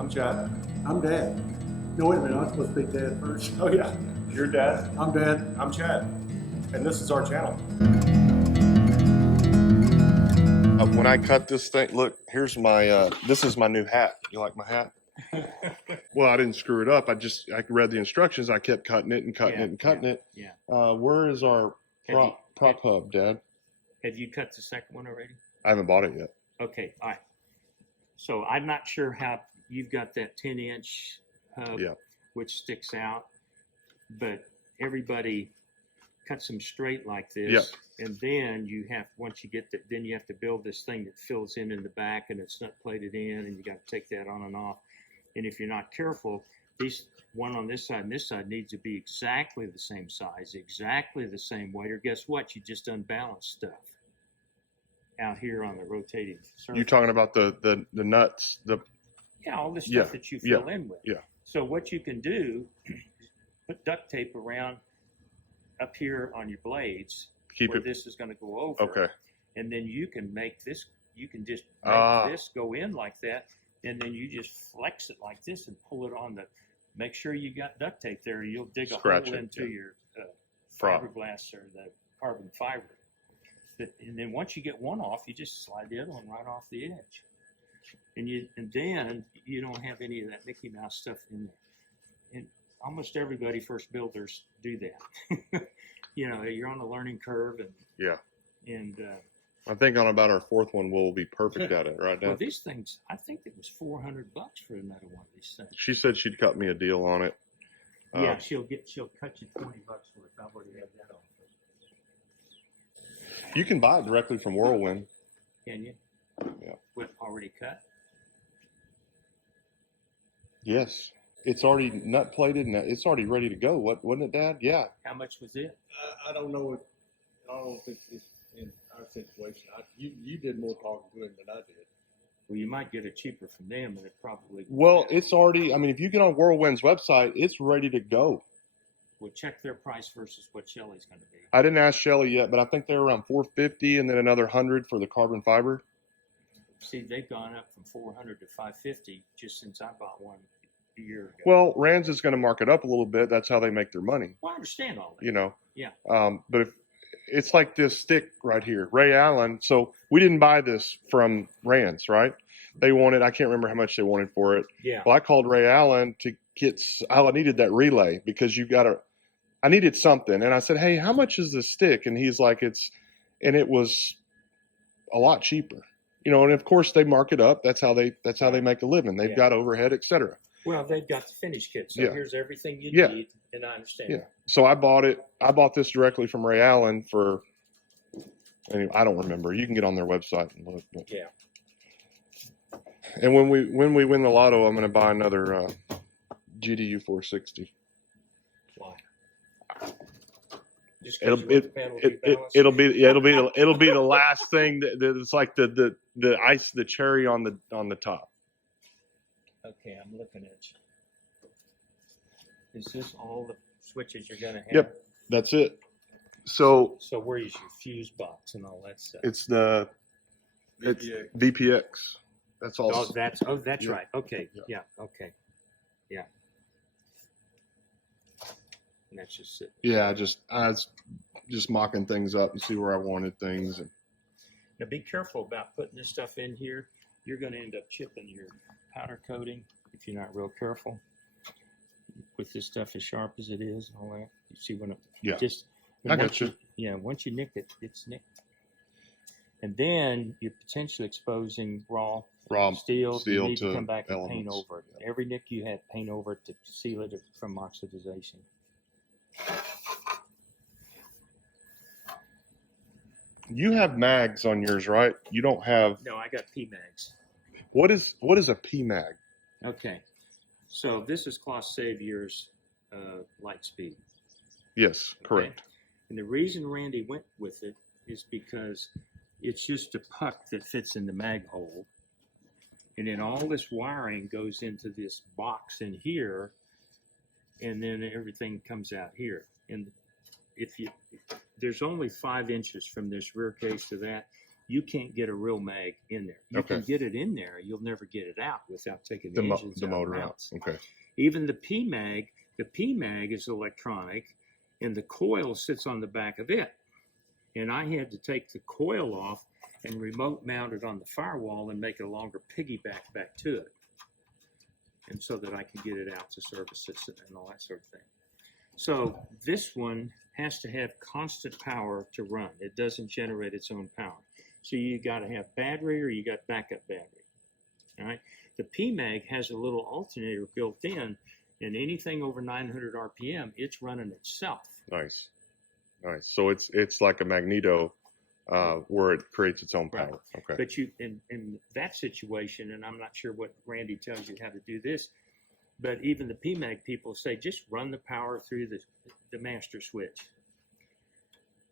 I'm Chad. I'm Dad. No, wait a minute, I'm supposed to be Dad first. Oh yeah, you're Dad. I'm Dad. I'm Chad, and this is our channel. When I cut this thing, look, here's my, this is my new hat. You like my hat? Well, I didn't screw it up. I read the instructions. I kept cutting it and cutting it and cutting it. Yeah. Where is our prop hub, Dad? Have you cut the second one already? I haven't bought it yet. Okay, all right. So I'm not sure how you've got that 10-inch hub, which sticks out, but everybody cuts them straight like this, and then you have, once you get that, then you have to build this thing that fills in the back, and it's nut plated in, and you got to take that on and off. And if you're not careful, these one on this side and this side needs to be exactly the same size, exactly the same weight, or guess what? You just unbalance stuff out here on the rotating surface. You're talking about the nuts, all the stuff that you fill in with. Yeah. So what you can do, put duct tape around up here on your blades, where this is going to go over. Okay. And then you can make this. You can just make this go in like that, and then you just flex it like this and pull it on the. Make sure you got duct tape there. You'll dig a hole into your fiberglass or the carbon fiber. And then once you get one off, you just slide the other one right off the edge. And then you don't have any of that Mickey Mouse stuff in there. And almost everybody, first builders, do that. You know, you're on a learning curve, and I think on about our fourth one we'll be perfect at it, right, Dad? Well, these things, I think it was $400 for another one of these things. She said she'd cut me a deal on it. Yeah, she'll cut you $20 for it. I've already had that on. You can buy it directly from Whirlwind. Can you? Yeah. What, already cut? Yes. It's already nut plated and it's already ready to go. Wasn't it, Dad? Yeah. How much was it? I don't know. I don't think it's in our situation. You did more talking to him than I did. Well, you might get it cheaper from them, and it probably. Well, it's already. I mean, if you get on Whirlwind's website, it's ready to go. Well, check their price versus what Shelly's going to be. I didn't ask Shelly yet, but I think they're around $450 and then another $100 for the carbon fiber. See, they've gone up from $400 to $550 just since I bought one a year ago. Well, Rand's is going to mark it up a little bit. That's how they make their money. Well, I understand all that. You know. Yeah. But if it's like this stick right here, Ray Allen. So we didn't buy this from Rand's, right? They wanted. I can't remember how much they wanted for it. Yeah. Well, I called Ray Allen to get. I needed that relay because you got to. I needed something, and I said, "Hey, how much is this stick?" And he's like, it was a lot cheaper, you know. And of course, they mark it up. That's how they make a living. They've got overhead, etc. Well, they've got the finish kit, so here's everything you need, and I understand. Yeah. So I bought it. I bought this directly from Ray Allen for. Anyway, I don't remember. You can get on their website and look. But. Yeah. And when we win the lotto, I'm going to buy another GDU 460. Why? It'll be the last thing that it's like the ice, the cherry on the top. Okay, I'm looking at you. Is this all the switches you're gonna have? Yep, that's it. So where is your fuse box and all that stuff? It's VPX. That's all. Oh, that's right. Okay, okay, yeah. And that's just it. Yeah, I was just mocking things up. You see where I wanted things. Now be careful about putting this stuff in here. You're going to end up chipping your powder coating if you're not real careful. With this stuff as sharp as it is and all that. You see when I got you. Yeah, once you nick it, it's nicked. And then you're potentially exposing raw steel. You need to come back and paint over it. Every nick you have, paint over it to seal it from oxidization. You have mags on yours, right? You don't have. No, I got PMags. What is a PMag? Okay, so this is Claus Savier's light speed. Yes, correct. Okay? And the reason Randy went with it is because it's just a puck that fits in the mag hole, and then all this wiring goes into this box in here, and then everything comes out here. And there's only 5 inches from this rear case to that. you can't get a real mag in there. You Okay. can get it in there. You'll never get it out without taking the, engines the out motor of out. mounts. Okay. Even the PMag is electronic, and the coil sits on the back of it. And I had to take the coil off and remote mount it on the firewall and make a longer piggyback back to it, and so that I can get it out to service it and all that sort of thing. So this one has to have constant power to run. It doesn't generate its own power. So you got to have battery or you got backup battery. All right. The PMag has a little alternator built in, and anything over 900 RPM, it's running itself. Nice. So it's like a magneto where it creates its own power. Right. Okay. But you in that situation, and I'm not sure what Randy tells you how to do this, but even the PMag people say just run the power through the master switch.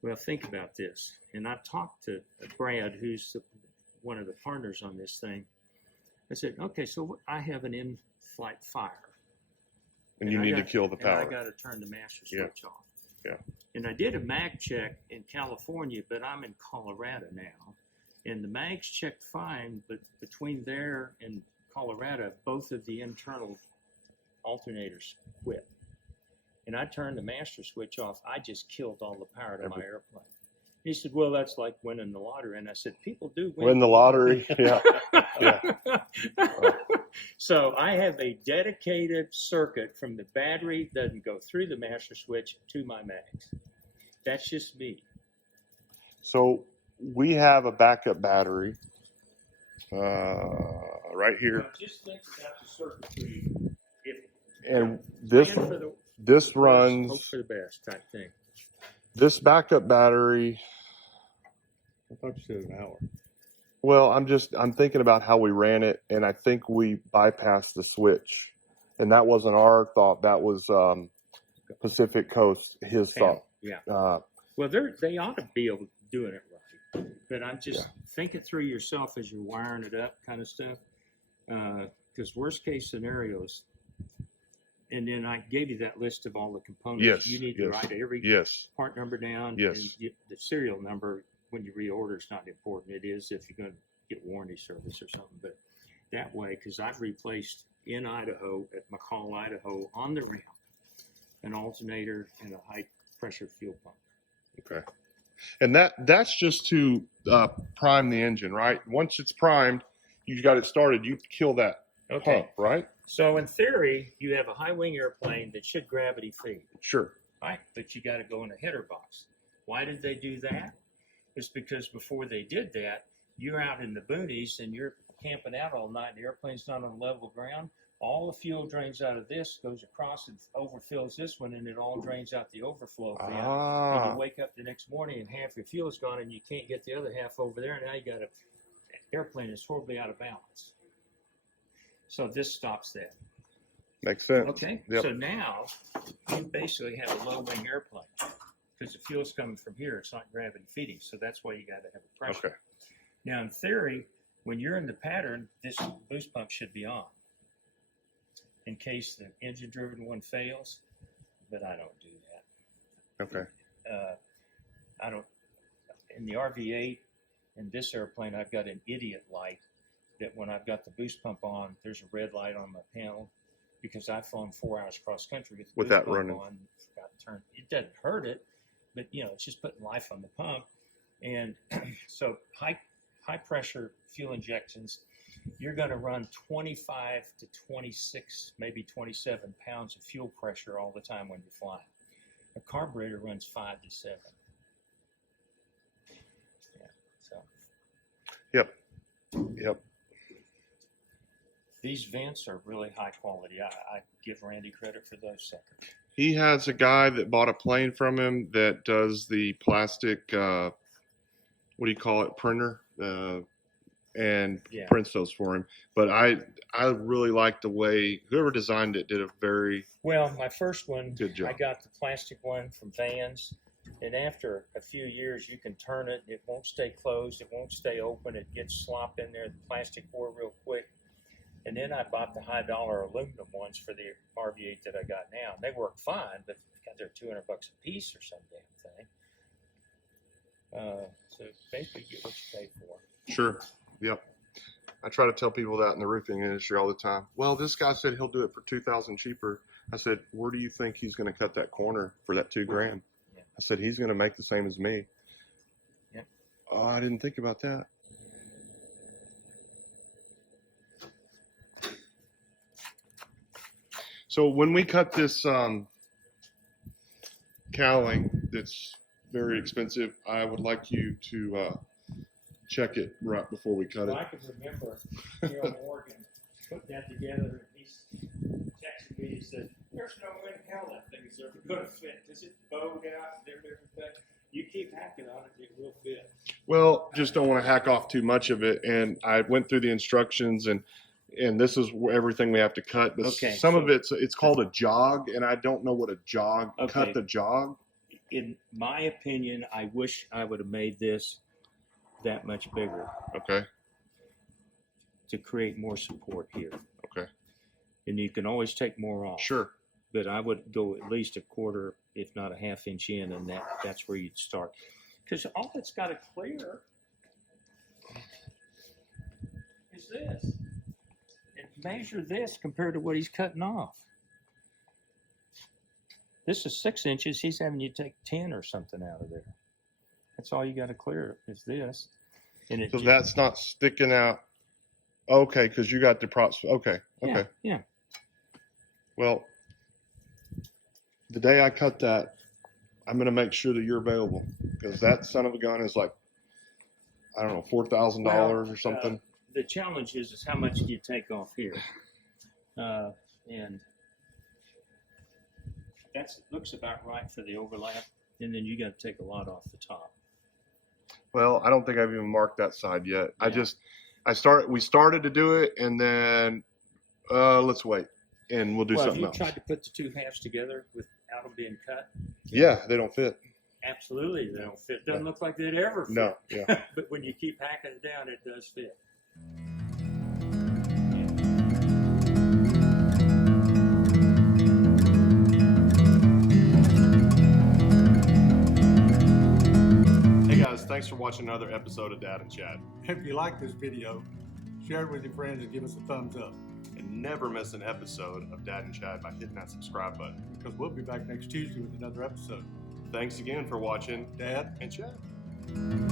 Well, think about this. And I've talked to Brad, who's one of the partners on this thing. I said, okay, so I have an in-flight fire. And you need to kill the power. And I got to turn the master switch off. Yeah. And I did a mag check in California, but I'm in Colorado now. And the mags checked fine, but between there and Colorado, both of the internal alternators quit. And I turned the master switch off. I just killed all the power to my airplane. He said, well, that's like winning the lottery. And I said, people do win the lottery. Yeah. So I have a dedicated circuit from the battery, doesn't go through the master switch, to my mags. That's just me. So we have a backup battery right here. Well, just think about the circuitry. And this runs, hope for the best type thing. This backup battery. I thought you said an hour. Well, I'm thinking about how we ran it, and I think we bypassed the switch, and that wasn't our thought. That was Pacific Coast, his thought. Yeah. Well, they ought to be able to doing it right, but I'm just think it through yourself as you're wiring it up, kind of stuff. Because worst case scenarios. And then I gave you that list of all the components. Yes. You need to write every part number down. Yes. And the serial number, when you reorder, is not important. It is if you're going to get warranty service or something. But that way, because I've replaced in Idaho, at McCall, Idaho, on the ramp, an alternator and a high-pressure fuel pump. Okay. And that's just to prime the engine, right? Once it's primed, you got it started, you kill that pump, right? So in theory, you have a high wing airplane that should gravity feed. Sure. Right, but you got to go in a header box. Why did they do that? It's because before they did that, you're out in the boonies and you're camping out all night. The airplane's not on level ground. All the fuel drains out of this, goes across and overfills this one, and it all drains out the overflow bin. And you wake up the next morning and half your fuel is gone, and you can't get the other half over there. And now you got an airplane that's horribly out of balance. So this stops that. Makes sense. Okay. Yep. So now you basically have a low wing airplane because the fuel's coming from here. It's not gravity feeding. So that's why you got to have a pressure. Okay. Now, in theory, when you're in the pattern, this boost pump should be on in case the engine driven one fails. But I don't do that. Okay. I don't. In the RV8 in this airplane, I've got an idiot light that when I've got the boost pump on, there's a red light on my panel because I've flown 4 hours cross country with the boost that pump running. on. Forgot to turn. It doesn't hurt it, but it's just putting life on the pump. And so high pressure fuel injections, you're going to run 25 to 26, maybe 27 pounds of fuel pressure all the time when you're flying. A carburetor runs 5 to 7. Yeah. So. Yep. These vents are really high quality. I give Randy credit for those suckers. He has a guy that bought a plane from him that does the plastic, what do you call it, printer, and prints those for him. But I really like the way whoever designed it did a very well. My first one, good job. I got the plastic one from Vans, and after a few years, you can turn it. It won't stay closed. It won't stay open. It gets slopped in there. The plastic wore real quick. And then I bought the high dollar aluminum ones for the RV8 that I got now. And they work fine, but they're $200 a piece or some damn thing. So basically, get what you pay for. Sure. Yep. I try to tell people that in the roofing industry all the time. Well, this guy said he'll do it for $2,000 cheaper. I said, where do you think he's going to cut that corner for that $2,000? Yeah. I said, he's going to make the same as me. Yeah. Oh, I didn't think about that. So when we cut this cowling that's very expensive, I would like you to check it right before we cut Well, it. I can remember Neil Morgan put that together, and he's texted me. He said, "There's no way in hell that thing is ever going to fit. Is it bowed out and everything? You keep hacking on it, it will fit." Well, just don't want to hack off too much of it. And I went through the instructions, and this is everything we have to cut. But Okay, some so- of it's called a jog, and I don't know what a jog. Okay. Cut the jog. In my opinion, I wish I would have made this that much bigger Okay. to create more support here. Okay. And you can always take more off. Sure. But I would go at least a quarter, if not a half inch in, and that's where you'd start. Because all that's got to clear is this. And measure this compared to what he's cutting off. This is 6 inches. He's having you take 10 or something out of there. That's all you got to clear is this. And it So that's not sticking out. Okay, because you got the props. Okay. Okay. Yeah. Well, the day I cut that, I'm going to make sure that you're available, because that son of a gun is like, I don't know, $4,000 or something. The challenge is how much do you take off here? And that looks about right for the overlap. And then you got to take a lot off the top. Well, I don't think I've even marked that side yet. Yeah. We started to do it, and then let's wait, and we'll do Well, have something you else. tried to put the two halves together without them being cut? Yeah, they don't fit. Absolutely, they don't fit. Doesn't look like they'd ever fit. No, yeah. But when you keep hacking it down, it does fit. Hey guys, thanks for watching another episode of Dad and Chad. If you like this video, share it with your friends and give us a thumbs up, And never miss an episode of Dad and Chad by hitting that subscribe button. because we'll be back next Tuesday with another episode. Thanks again for watching Dad? and Chad.